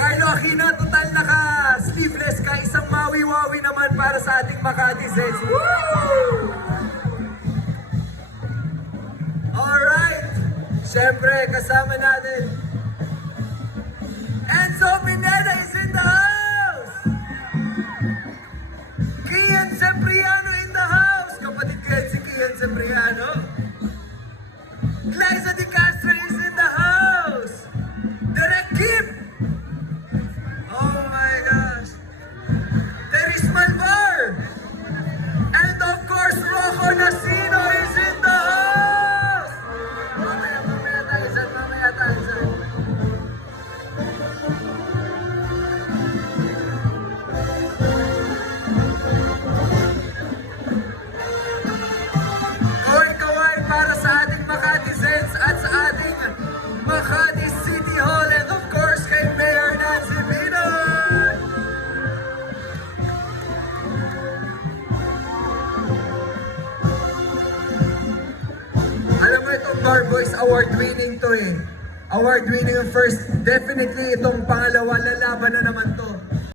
Carlo Aquino, total naka-sleeveless ka. Isang mawi-wawi naman para sa ating Makati Zeds. Woo! Alright! Siyempre, kasama natin. Enzo Pineda is in the house! Kian Cipriano in the house! Kapatid ko yan si Kian Cipriano. Liza Di Castro is in the house! Derek Kim! Oh my gosh! Teris Malvar! And of course, Rocco Nasino is in the house! Mamaya tayo dyan, mamaya tayo dyan. Kaway-kaway para sa ating Makati Zeds at sa ating Makati City Hall and of course kay Mayor Nancy Pinoy! Alam mo itong Bar Boys award-winning to eh. Award-winning ang first. Definitely itong pangalawa, lalaban na naman to.